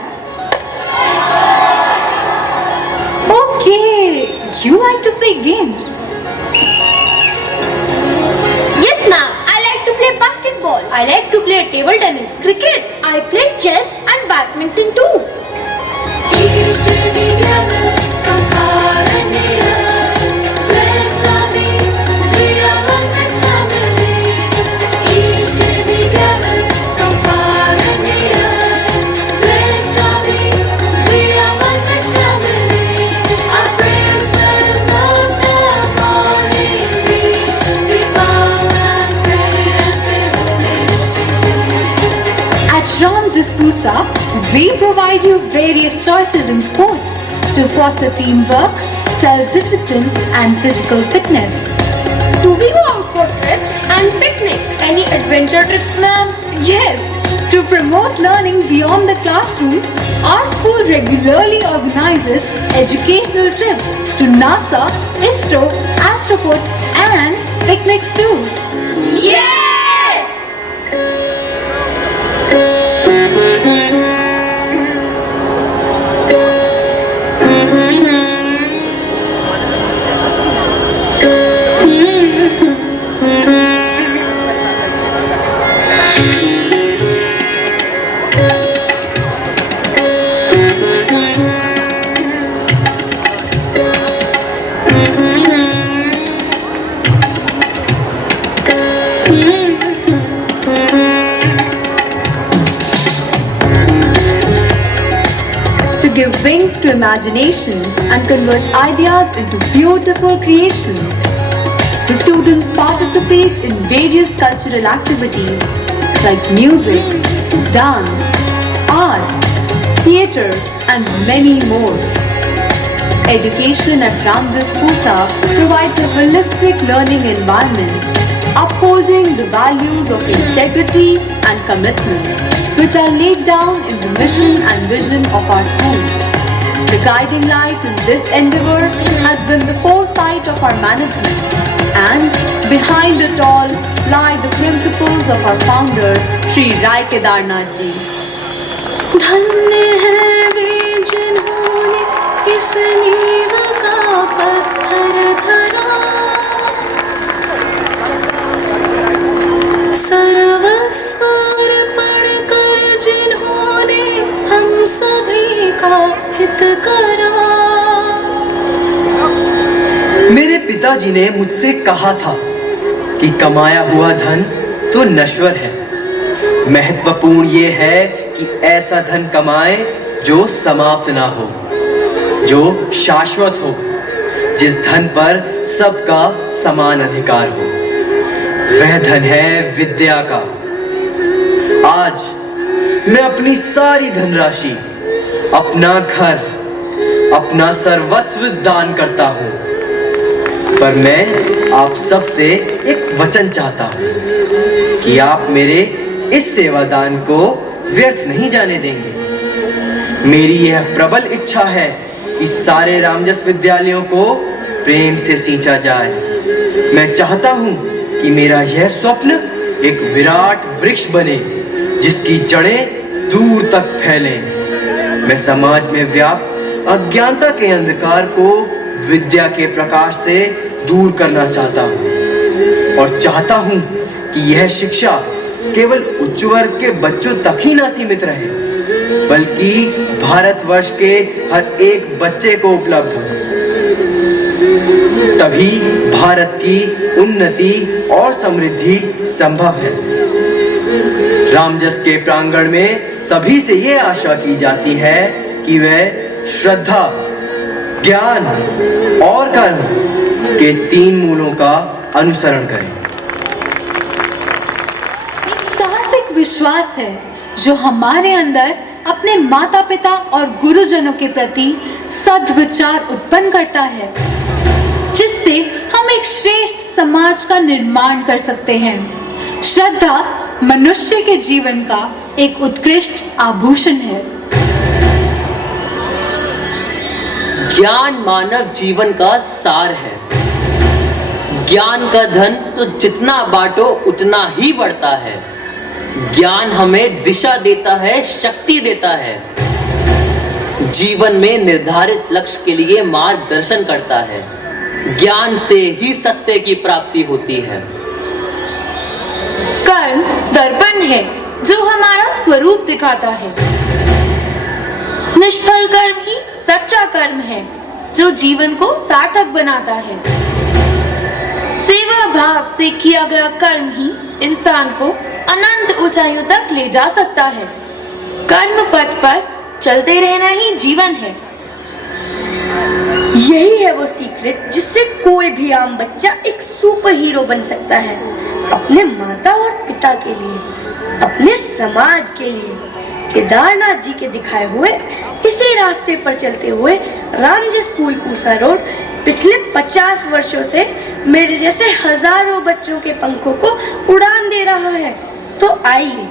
Okay, you like to play games. Yes, ma'am. I like to play basketball. I like to play table tennis, cricket. I play chess and badminton too. Each day we gather from far and near. Blessed are we are one big family. Each day we gather from far and near. Blessed are we are one big family. Our prayers swells up the morning breeze. We bow and pray and pay homage to you. At Ramjas Pusa, we provide you various choices in sports to foster teamwork, self-discipline, and physical fitness. Do we go out for trips and picnics? Any adventure trips, ma'am? Yes, To promote learning beyond the classrooms, our school regularly organizes educational trips to NASA, ISRO, Astroport and picnics too. To give wings to imagination and convert ideas into beautiful creations. The students participate in various cultural activities like music, dance, art, theatre and many more. Education at Ramjas Pusa provides a holistic learning environment, upholding the values of integrity and commitment, which are laid down in the mission and vision of our school. The guiding light in this endeavor has been the foresight of our management, and behind it all lie the principles of our founder, Shri Rai Kedarnath Ji. धन्य है वे जिन्होंने इस नींव का पत्थर धरा, सर्वस्व अर्पण कर जिन्होंने हम सभी का हित करा। मेरे पिताजी ने मुझसे कहा था कि कमाया हुआ धन तो नश्वर है, महत्वपूर्ण ये है कि ऐसा धन कमाए जो समाप्त ना हो, जो शाश्वत हो, जिस धन पर सबका समान अधिकार हो। वह धन है विद्या का। आज मैं अपनी सारी धनराशि, अपना घर, अपना सर्वस्व दान करता हूँ, पर मैं आप सबसे एक वचन चाहता हूँ कि आप मेरे इस सेवादान को व्यर्थ नहीं जाने देंगे। मेरी यह प्रबल इच्छा है कि सारे रामजस विद्यालयों को प्रेम से सींचा जाए। मैं चाहता हूँ कि मेरा यह स्वप्न एक विराट वृक्ष बने जिसकी जड़ें दूर तक फैलें। मैं समाज में व्याप्त अज्ञानता के अंधकार को विद्या के प्रकाश से दूर करना चाहता हूँ, और चाहता हूँ कि यह शिक्षा केवल उच्च वर्ग के बच्चों तक ही न सीमित रहे, बल्कि भारतवर्ष के हर एक बच्चे को उपलब्ध हो। तभी भारत की उन्नति और समृद्धि संभव है। रामजस के प्रांगण में सभी से ये आशा की जाती है कि वह श्रद्धा, ज्ञान और कर्म के 3 मूलों का अनुसरण करें। एक साहसिक विश्वास है जो हमारे अंदर अपने माता पिता और गुरुजनों के प्रति सद्विचार उत्पन्न करता है, जिससे हम एक श्रेष्ठ समाज का निर्माण कर सकते हैं। श्रद्धा मनुष्य के जीवन का एक उत्कृष्ट आभूषण है। ज्ञान मानव जीवन का सार है। ज्ञान का धन तो जितना बांटो उतना ही बढ़ता है। ज्ञान हमें दिशा देता है, शक्ति देता है, जीवन में निर्धारित लक्ष्य के लिए मार्गदर्शन करता है। ज्ञान से ही सत्य की प्राप्ति होती है। कर्म दर्पण है जो हमारा स्वरूप दिखाता है। निष्फल कर्म ही सच्चा कर्म है जो जीवन को सार्थक बनाता है। सेवा भाव से किया गया कर्म ही इंसान को अनंत ऊंचाइयों तक ले जा सकता है। कर्म पथ पर चलते रहना ही जीवन है। यही है वो सीक्रेट जिससे कोई भी आम बच्चा एक सुपर हीरो बन सकता है, अपने माता और पिता के लिए, अपने समाज के लिए। केदारनाथ जी के दिखाए हुए इसी रास्ते पर चलते हुए रामजस स्कूल पूसा रोड पिछले 50 वर्षों से मेरे जैसे हजारों बच्चों के पंखों को उड़ान दे रहा है। तो आइए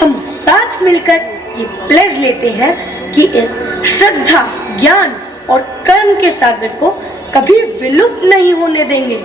हम साथ मिलकर ये प्लेज लेते हैं कि इस श्रद्धा, ज्ञान और कर्म के सागर को कभी विलुप्त नहीं होने देंगे।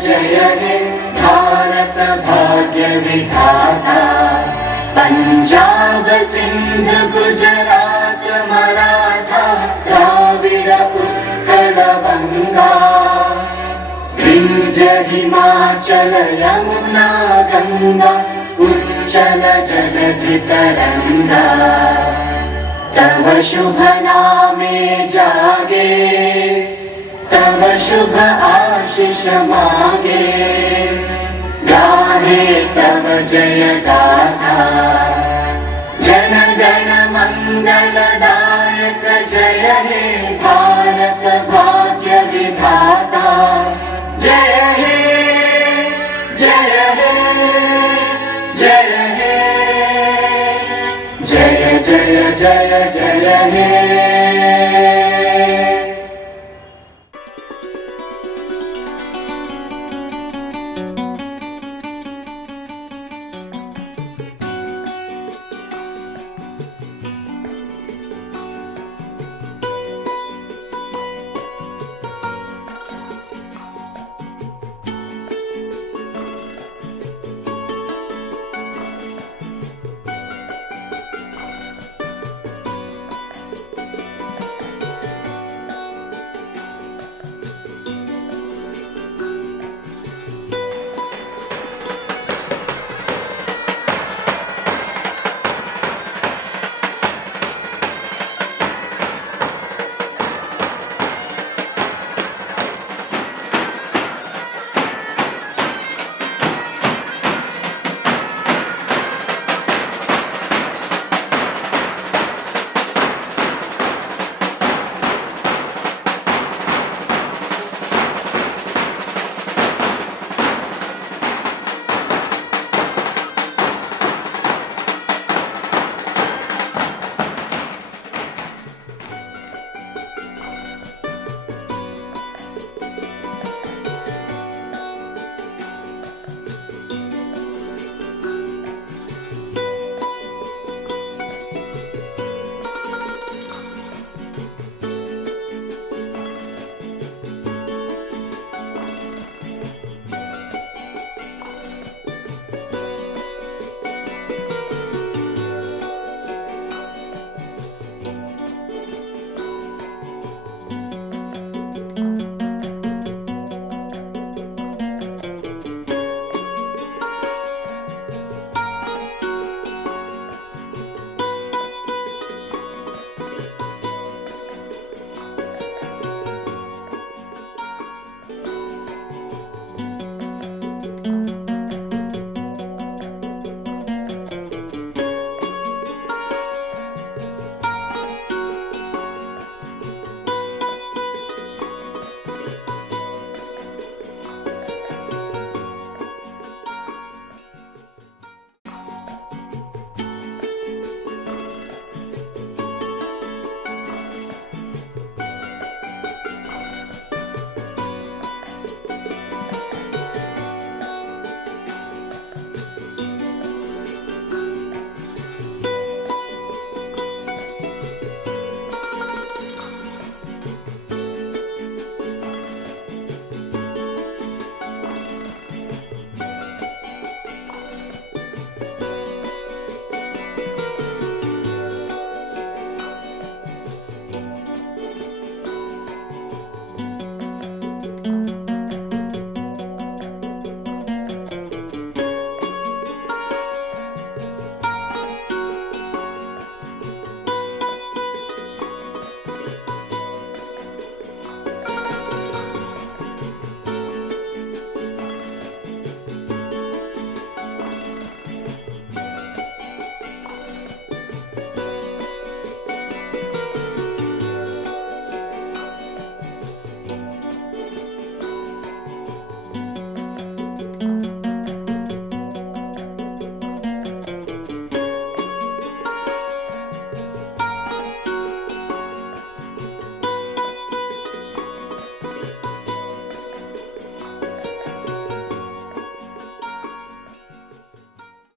जय हे भारत भाग्य विधाता, पंजाब सिंध गुजरात मराठा द्राविड़ उत्कल बंगा, विंध्य हिमाचल यमुना गंगा उच्चल जलधि तरंगा, तव शुभ नामे जागे, तव शुभ आशीष मागे, गाहे तव जय गाथा।